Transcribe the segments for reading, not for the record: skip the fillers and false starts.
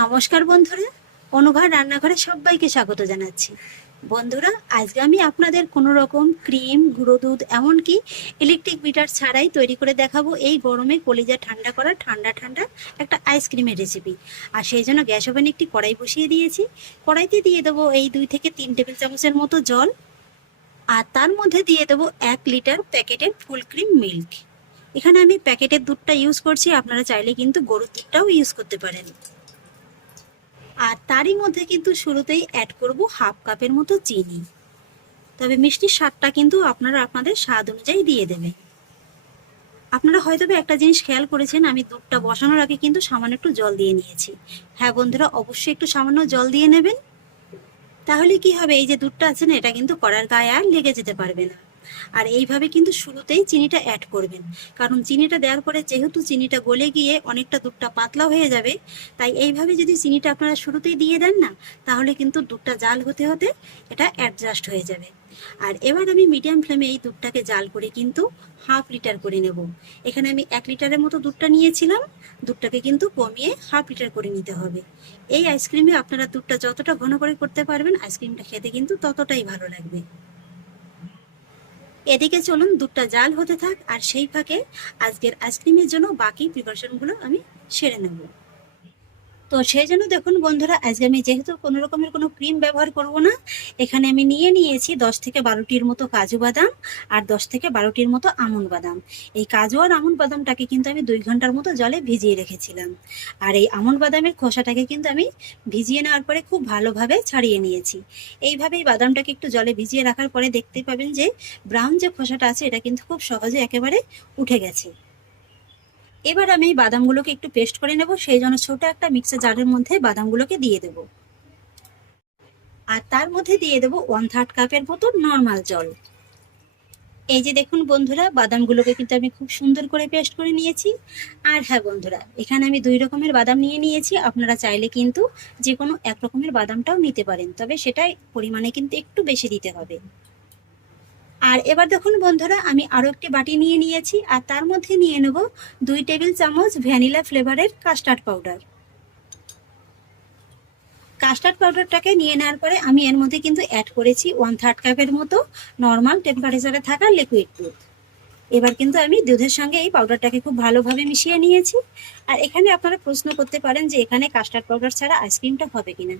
নমস্কার বন্ধুরা, অনুভার রান্নাঘরে সবাইকে স্বাগত জানাচ্ছি। বন্ধুরা, আজকে আমি আপনাদের কোনো রকম ক্রিম, গুঁড়ো দুধ, এমনকি ইলেকট্রিক বিটার ছাড়াই তৈরি করে দেখাবো এই গরমে কলিজা ঠান্ডা করা ঠান্ডা ঠান্ডা একটা আইসক্রিমের রেসিপি। আর সেই জন্য গ্যাস ওভেনে একটি কড়াই বসিয়ে দিয়েছি। কড়াইতে দিয়ে দেবো এই 2 থেকে 3 টেবিল চামচের মতো জল, আর তার মধ্যে দিয়ে দেবো 1 লিটার প্যাকেটের ফুল ক্রিম মিল্ক। এখানে আমি প্যাকেটের দুধটা ইউজ করছি, আপনারা চাইলে কিন্তু গরুর দুধটাও ইউজ করতে পারেন। আর তারই মধ্যে কিন্তু শুরুতেই অ্যাড করব হাফ কাপের মতো চিনি। তবে মিষ্টির স্বাদটা কিন্তু আপনারা আপনাদের স্বাদ অনুযায়ী দিয়ে দেবেন। আপনারা হয়তো একটা জিনিস খেয়াল করেছেন, আমি দুধটা বসানোর আগে কিন্তু সামান্য একটু জল দিয়ে নিয়েছি। হ্যাঁ বন্ধুরা, অবশ্যই একটু সামান্য জল দিয়ে নেবেন। তাহলে কি হবে, এই যে দুধটা আছে না, এটা কিন্তু কড়ার গায়ে আর লেগে যেতে পারবে না। আর এইভাবে কিন্তু শুরুতেই চিনিটা অ্যাড করবেন, কারণ চিনিটা দেওয়ার পরে যেহেতু চিনিটা গলে গিয়ে অনেকটা দুধটা পাতলা হয়ে যাবে, তাই এইভাবে যদি চিনিটা আপনারা শুরুতেই দিয়ে দেন না, তাহলে কিন্তু দুধটা জাল হতে হতে এটা অ্যাডজাস্ট হয়ে যাবে। আর এবার আমি মিডিয়াম ফ্লেমে এই দুধটাকে জাল করে কিন্তু হাফ লিটার করে নেব। এখানে আমি 1 লিটারের মতো দুধটা নিয়েছিলাম, দুধটাকে কিন্তু কমিয়ে হাফ লিটার করে নিতে হবে। এই আইসক্রিমে আপনারা দুধটা যতটা ঘন করে করতে পারবেন, আইসক্রিমটা খেতে কিন্তু ততটাই ভালো লাগবে। এদিকে চলুন দুধটা জাল হতে থাক, আর সেই ফাঁকে আজকের আইসক্রিমের জন্য বাকি প্রিপারেশনগুলো আমি সেরে নেব। তো সেই জন্য দেখুন বন্ধুরা, আজকে আমি যেহেতু কোনো রকমের কোনো ক্রিম ব্যবহার করব না, এখানে আমি নিয়েছি 10 থেকে 12টির মতো কাজু বাদাম আর 10 থেকে 12টির মতো আমন্ড বাদাম। এই কাজু আর আমন্ড বাদামটাকে কিন্তু আমি 2 ঘন্টার মতো জলে ভিজিয়ে রেখেছিলাম। আর এই আমন্ড বাদামের খোসাটাকে কিন্তু আমি ভিজিয়ে নেওয়ার পরে খুব ভালোভাবে ছাড়িয়ে নিয়েছি। এইভাবেই বাদামটাকে একটু জলে ভিজিয়ে রাখার পরে দেখতে পাবেন যে ব্রাউন যে খোসাটা আছে, এটা কিন্তু খুব সহজে একেবারে উঠে গেছে। এবার আমি এই বাদামগুলোকে একটু পেস্ট করে নেব, সেই জন্য ছোট একটা মিক্সার জারের মধ্যে বাদামগুলোকে দিয়ে দেব। আর তার মধ্যে দিয়ে দেব 1/3 কাপের মতো নর্মাল জল। এই যে দেখুন বন্ধুরা, বাদামগুলোকে কিন্তু আমি খুব সুন্দর করে পেস্ট করে নিয়েছি। আর হ্যাঁ বন্ধুরা, এখানে আমি 2 রকমের বাদাম নিয়েছি। আপনারা চাইলে কিন্তু যে কোনো 1 রকমের বাদামটাও নিতে পারেন, তবে সেটাই পরিমাণে কিন্তু একটু বেশি দিতে হবে। আর এবার দেখুন বন্ধুরা, আমি আরো একটি বাটি নিয়েছি, আর তার মধ্যে নিয়ে নেব 2 টেবিল চামচ ভ্যানিলা ফ্লেভারের কাস্টার্ড পাউডার। কাস্টার্ড পাউডারটাকে নিয়ে নেওয়ার পরে আমি এর মধ্যে কিন্তু অ্যাড করেছি 1/3 কাপের মতো নর্মাল টেম্পারেচারে থাকা লিকুইড দুধ। এবার কিন্তু আমি দুধের সঙ্গে এই পাউডারটাকে খুব ভালোভাবে মিশিয়ে নিয়েছি। আর এখানে আপনারা প্রশ্ন করতে পারেন যে এখানে কাস্টার্ড পাউডার ছাড়া আইসক্রিমটা হবে কিনা।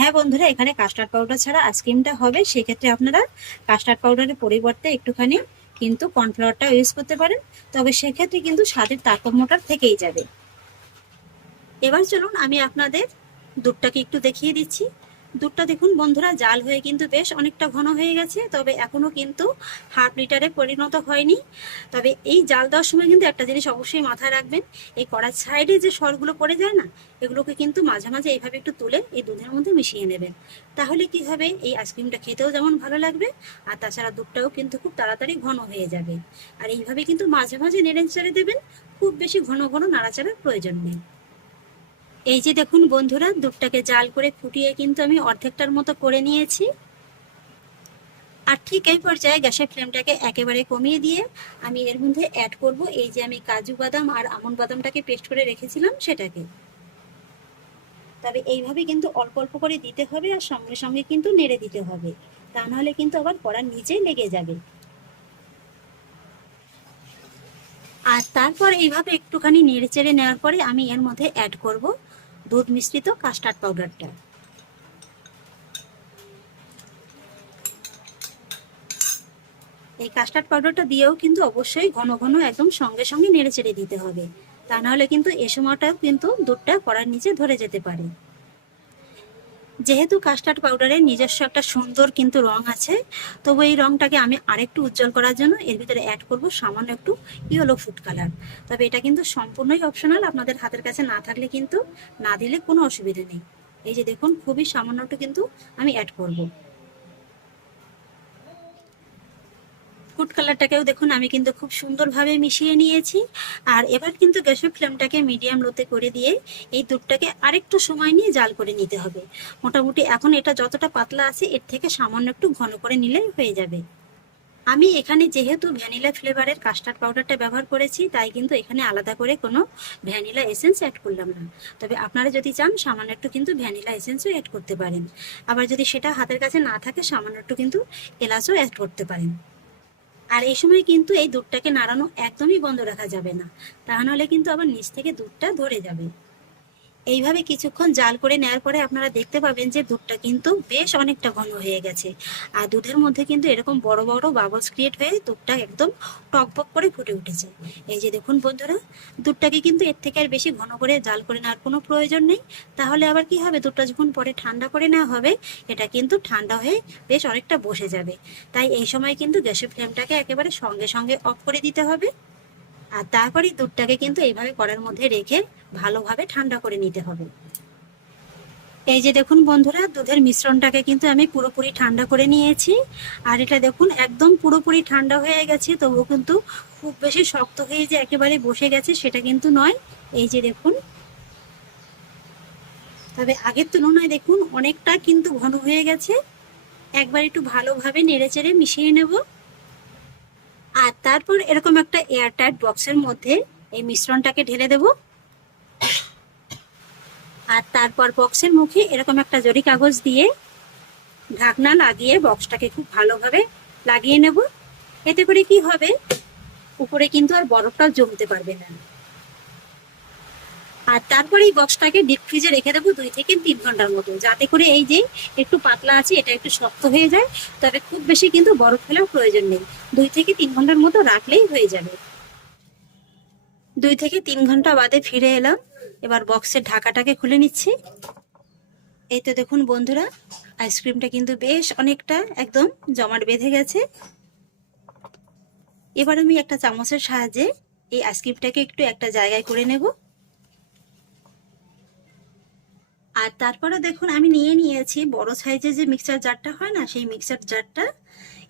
হ্যাঁ বন্ধুরা, এখানে কাস্টার্ড পাউডার ছাড়া আইসক্রিমটা হবে। সেক্ষেত্রে আপনারা কাস্টার্ড পাউডারের পরিবর্তে একটুখানি কিন্তু কর্নফ্লাওয়ারটা ইউজ করতে পারেন, তবে সেক্ষেত্রে কিন্তু স্বাদের তারতম্যটা থেকেই যাবে। এবার চলুন আমি আপনাদের দুধটাকে একটু দেখিয়ে দিচ্ছি। দুধটা দেখুন বন্ধুরা, জাল হয়ে কিন্তু বেশ অনেকটা ঘন হয়ে গেছে, তবে এখনো কিন্তু হাফ লিটারে পরিণত হয়নি। তবে এই জাল দেওয়ার সময় কিন্তু একটা জিনিস অবশ্যই মাথায় রাখবেন, এই কড়ার সাইডে যে সরগুলো পড়ে যায় না, এগুলোকে কিন্তু মাঝে মাঝে এইভাবে একটু তুলে এই দুধের মধ্যে মিশিয়ে নেবেন। তাহলে কি হবে, এই আইসক্রিমটা খেতেও যেমন ভালো লাগবে, আর তাছাড়া দুধটাও কিন্তু খুব তাড়াতাড়ি ঘন হয়ে যাবে। আর এইভাবে কিন্তু মাঝে মাঝে নেড়ে চেড়ে দেবেন, খুব বেশি ঘন ঘন নাড়াচাড়ার প্রয়োজন নেই। এই যে দেখুন বন্ধুরা, দুধটাকে জাল করে ফুটিয়ে কিন্তু আমি অর্ধেকটার মতো করে নিয়েছি। আর ঠিক এই পর্যায়ে গ্যাসের ফ্লেমটাকে একেবারে কমিয়ে দিয়ে আমি এর মধ্যে অ্যাড করব এই যে আমি কাজু বাদাম আর আমন্ড বাদামটাকে পেস্ট করে রেখেছিলাম সেটাকে। তবে এইভাবে কিন্তু অল্প অল্প করে দিতে হবে, আর সঙ্গে সঙ্গে কিন্তু নেড়ে দিতে হবে, তা নাহলে কিন্তু আবার কড়ার নিচে লেগে যাবে। আর তারপর এইভাবে একটুখানি নেড়ে চেড়ে নেওয়ার পরে আমি এর মধ্যে অ্যাড করব দুধ মিশ্রিত কাস্টার্ড পাউডারটা। এই কাস্টার্ড পাউডারটা দিয়েও কিন্তু অবশ্যই ঘন ঘন একদম সঙ্গে সঙ্গে নেড়ে চেড়ে দিতে হবে, তা নাহলে কিন্তু এ সময়টাও কিন্তু দুধটা কড়ার নিচে ধরে যেতে পারে। যেহেতু কাস্টার্ড পাউডারের নিজস্ব একটা সুন্দর কিন্তু রং আছে, তবু এই রংটাকে আমি আরেকটু উজ্জ্বল করার জন্য এর ভিতরে অ্যাড করব সামান্য একটু ইয়েলো ফুড কালার। তবে এটা কিন্তু সম্পূর্ণই অপশনাল, আপনাদের হাতের কাছে না থাকলে কিন্তু না দিলে কোনো অসুবিধা নেই। এই যে দেখুন, খুবই সামান্য একটু কিন্তু আমি অ্যাড করব। ফুড কালারটাকেও দেখুন আমি কিন্তু খুব সুন্দরভাবে মিশিয়ে নিয়েছি। আর এবার কিন্তু গ্যাসের ফ্লেমটাকে মিডিয়াম লোতে করে দিয়ে এই দুধটাকে আরেকটু সময় নিয়ে জাল করে নিতে হবে। মোটামুটি এখন এটা যতটা পাতলা আছে, এর থেকে সামান্য একটু ঘন করে নিলেই হয়ে যাবে। আমি এখানে যেহেতু ভ্যানিলা ফ্লেভারের কাস্টার্ড পাউডারটা ব্যবহার করেছি, তাই কিন্তু এখানে আলাদা করে কোনো ভ্যানিলা এসেন্স অ্যাড করলাম না। তবে আপনারা যদি চান সামান্য একটু কিন্তু ভ্যানিলা এসেন্সও অ্যাড করতে পারেন। আবার যদি সেটা হাতের কাছে না থাকে সামান্য একটু কিন্তু এলাচও অ্যাড করতে পারেন। আর এই সময় কিন্তু এই দুধটাকে নাড়ানো একদমই বন্ধ রাখা যাবে না, তা নাহলে কিন্তু আবার নিচ থেকে দুধটা ধরে যাবে। এইভাবে কিছুক্ষণ জাল করে নেওয়ার পরে আপনারা দেখতে পাবেন যে দুধটা কিন্তু বেশ অনেকটা ঘন হয়ে গেছে। আর দুধের মধ্যে কিন্তু এরকম বড় বড় বাবলস ক্রিয়েট হয়ে দুধটা একদম টকবক করে ফুটে উঠেছে। এই যে দেখুন বন্ধুরা, দুধটাকে কিন্তু এর থেকে আর বেশি ঘন করে জাল করে নেওয়ার কোনো প্রয়োজন নেই। তাহলে আবার কি হবে, দুধটা যখন পরে ঠান্ডা করে নেওয়া হবে এটা কিন্তু ঠান্ডা হয়ে বেশ অনেকটা বসে যাবে। তাই এই সময় কিন্তু গ্যাসের ফ্লেমটাকে একেবারে সঙ্গে সঙ্গে অফ করে দিতে হবে। আর তারপরে দুধটাকে কিন্তু এইভাবে কড়ার মধ্যে রেখে ভালোভাবে ঠান্ডা করে নিতে হবে। এই যে দেখুন বন্ধুরা, দুধের মিশ্রণটাকে কিন্তু আমি পুরোপুরি ঠান্ডা করে নিয়েছি। আর এটা দেখুন একদম পুরোপুরি ঠান্ডা হয়ে গেছে, তবুও কিন্তু খুব বেশি শক্ত হয়ে যে একেবারে বসে গেছে সেটা কিন্তু নয়। এই যে দেখুন, তবে আগের তুলনায় দেখুন অনেকটা কিন্তু ঘন হয়ে গেছে। একবার একটু ভালোভাবে নেড়েচেড়ে মিশিয়ে নেব। আর তারপর এরকম একটা এয়ারটাইট বক্সের মধ্যে এই মিশ্রণটাকে ঢেলে দেব। আর তারপর বক্সের মুখে এরকম একটা জরি কাগজ দিয়ে ঢাকনা লাগিয়ে বক্সটাকে খুব ভালোভাবে লাগিয়ে নেব। এতে করে কি হবে, উপরে কিন্তু আর বরফটা জমতে পারবে না। আর তারপরে এই বক্সটাকে ডিপ ফ্রিজে রেখে দেবো 2 থেকে 3 ঘন্টার মতো, যাতে করে এই যে একটু পাতলা আছে এটা একটু শক্ত হয়ে যায়। তবে খুব বেশি কিন্তু বরফ ফেলার প্রয়োজন নেই, 2 থেকে 3 ঘন্টার মতো রাখলেই হয়ে যাবে। 2 থেকে 3 ঘন্টা বাদে ফিরে এলাম। এবার বক্সের ঢাকাটাকে খুলে নিচ্ছি। এই তো দেখুন বন্ধুরা, আইসক্রিমটা কিন্তু বেশ অনেকটা একদম জমাট বেঁধে গেছে। এবার আমি একটা চামচের সাহায্যে এই আইসক্রিমটাকে একটু একটা জায়গায় করে নেব। আর তারপরে দেখুন আমি নিয়ে নিয়েছি বড় সাইজের যে মিক্সার জারটা হয় না, সেই মিক্সার জারটা।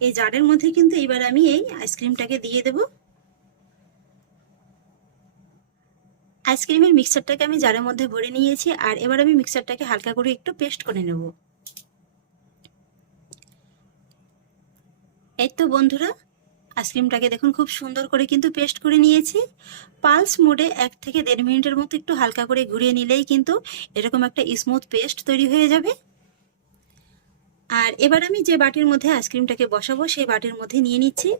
এই জারের মধ্যে কিন্তু এবার আমি এই আইসক্রিমটাকে দিয়ে দেব। আইসক্রিমের মিক্সারটাকে আমি জারের মধ্যে ভরে নিয়েছি। আর এবার আমি মিক্সারটাকে হালকা করে একটু পেস্ট করে নেব। এই তো বন্ধুরা, আইসক্রিমটাকে দেখুন খুব সুন্দর করে কিন্তু পেস্ট করে নিয়েছি। পালস মোডে 1 থেকে 1.5 মিনিটের মতো একটু হালকা করে ঘুরিয়ে নিলেই কিন্তু এরকম একটা স্মুথ পেস্ট তৈরি হয়ে যাবে। আর এবার আমি যে বাটির মধ্যে আইসক্রিমটাকে বসাবো সেই বাটির মধ্যে নিয়ে নিচ্ছি।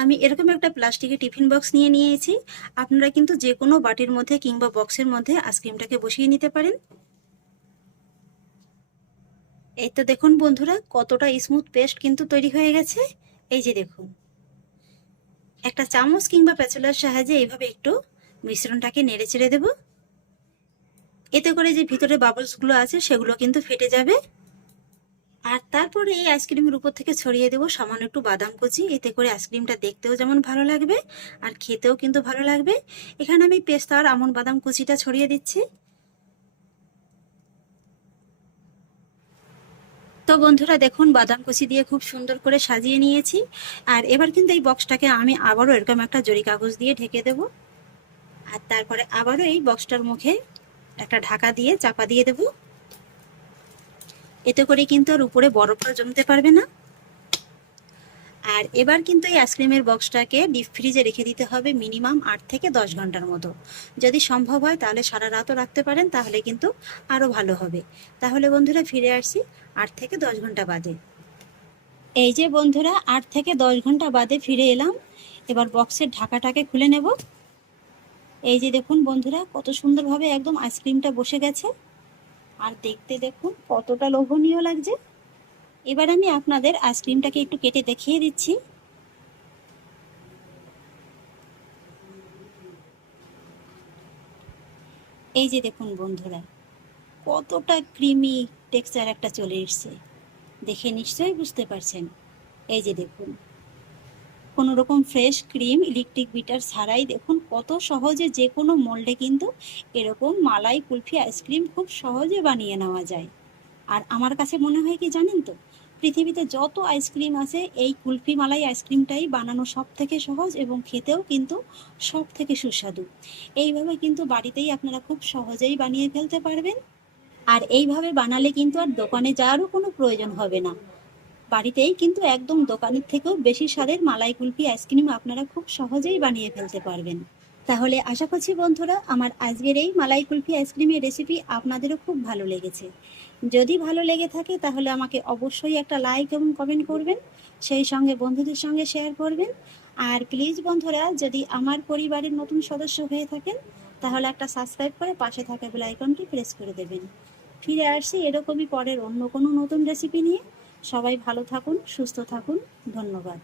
আমি এরকম একটা প্লাস্টিকের টিফিন বক্স নিয়ে নিয়েছি। আপনারা কিন্তু যে কোনো বাটির মধ্যে কিংবা বক্সের মধ্যে আইসক্রিমটাকে বসিয়ে নিতে পারেন। এই তো দেখুন বন্ধুরা, কতটা স্মুথ পেস্ট কিন্তু তৈরি হয়ে গেছে। এই যে দেখুন, একটা চামচ কিংবা প্যাচুলার সাহায্যে এইভাবে একটু মিশ্রণটাকে নেড়ে চেড়ে দেব। এতে করে যে ভিতরে বাবলসগুলো আছে সেগুলো কিন্তু ফেটে যাবে। আর তারপরে এই আইসক্রিমের উপর থেকে ছড়িয়ে দেবো সামান্য একটু বাদাম কুচি। এতে করে আইসক্রিমটা দেখতেও যেমন ভালো লাগবে আর খেতেও কিন্তু ভালো লাগবে। এখানে আমি পেস্তা আর আমন্ড বাদাম কুচিটা ছড়িয়ে দিচ্ছি। তো বন্ধুরা দেখুন, বাদাম কুচি দিয়ে খুব সুন্দর করে সাজিয়ে নিয়েছি। আর এবার কিন্তু এই বক্সটাকে আমি আবারও এরকম একটা জরি কাগজ দিয়ে ঢেকে দেব। আর তারপরে আবারও এই বক্সটার মুখে একটা ঢাকা দিয়ে চাপা দিয়ে দেব। এতে করে কিন্তু আর উপরে বরফটা জমতে পারবে না। আর এবার কিন্তু এই আইসক্রিমের বক্সটাকে ডিপ ফ্রিজে রেখে দিতে হবে মিনিমাম 8 থেকে 10 ঘন্টার মতো। যদি সম্ভব হয় তাহলে সারা রাতও রাখতে পারেন, তাহলে কিন্তু আরও ভালো হবে। তাহলে বন্ধুরা ফিরে আসছি 8 থেকে 10 ঘন্টা বাদে। এই যে বন্ধুরা, 8 থেকে 10 ঘন্টা বাদে ফিরে এলাম। এবার বক্সের ঢাকাটাকে খুলে নেব। এই যে দেখুন বন্ধুরা, কত সুন্দরভাবে একদম আইসক্রিমটা বসে গেছে। আর দেখতে দেখুন কতটা লোভনীয় লাগছে। এবার আমি আপনাদের আইসক্রিমটাকে একটু কেটে দেখিয়ে দিচ্ছি। এই যে দেখুন বন্ধুরা, কতটা ক্রিমি টেক্সচার একটা চলে এসছে, দেখে নিশ্চয়ই বুঝতে পারছেন। এই যে দেখুন, কোনো রকম ফ্রেশ ক্রিম ইলেকট্রিক বিটার ছাড়াই দেখুন কত সহজে যে কোনো মোল্ডে কিন্তু এরকম মালাই কুলফি আইসক্রিম খুব সহজে বানিয়ে নেওয়া যায়। আর আমার কাছে মনে হয় কি জানেন তো, পৃথিবীতে যত আইসক্রিম আছে এই কুলফি মালাই আইসক্রিমটাই বানানো সব থেকে সহজ এবং খেতেও কিন্তু সব থেকে সুস্বাদু। এইভাবে কিন্তু বাড়িতেই আপনারা খুব সহজেই বানিয়ে ফেলতে পারবেন। আর এইভাবে বানালে কিন্তু আর দোকানে যাওয়ারও কোনো প্রয়োজন হবে না। বাড়িতেই কিন্তু একদম দোকানের থেকেও বেশি স্বাদের মালাই কুলফি আইসক্রিম আপনারা খুব সহজেই বানিয়ে ফেলতে পারবেন। তাহলে আশা করছি বন্ধুরা আমার আজকের এই মালাই কুলফি আইসক্রিমের রেসিপি আপনাদেরও খুব ভালো লেগেছে। যদি ভালো লেগে থাকে তাহলে আমাকে অবশ্যই একটা লাইক এবং কমেন্ট করবেন, সেই সঙ্গে বন্ধুদের সঙ্গে শেয়ার করবেন। আর প্লিজ বন্ধুরা, যদি আমার পরিবারের নতুন সদস্য হয়ে থাকেন তাহলে একটা সাবস্ক্রাইব করে পাশে থাকা বেল আইকনটি প্রেস করে দেবেন। ফিরে আসছি এরকমই পরের অন্য কোনো নতুন রেসিপি নিয়ে। সবাই ভালো থাকুন, সুস্থ থাকুন। ধন্যবাদ।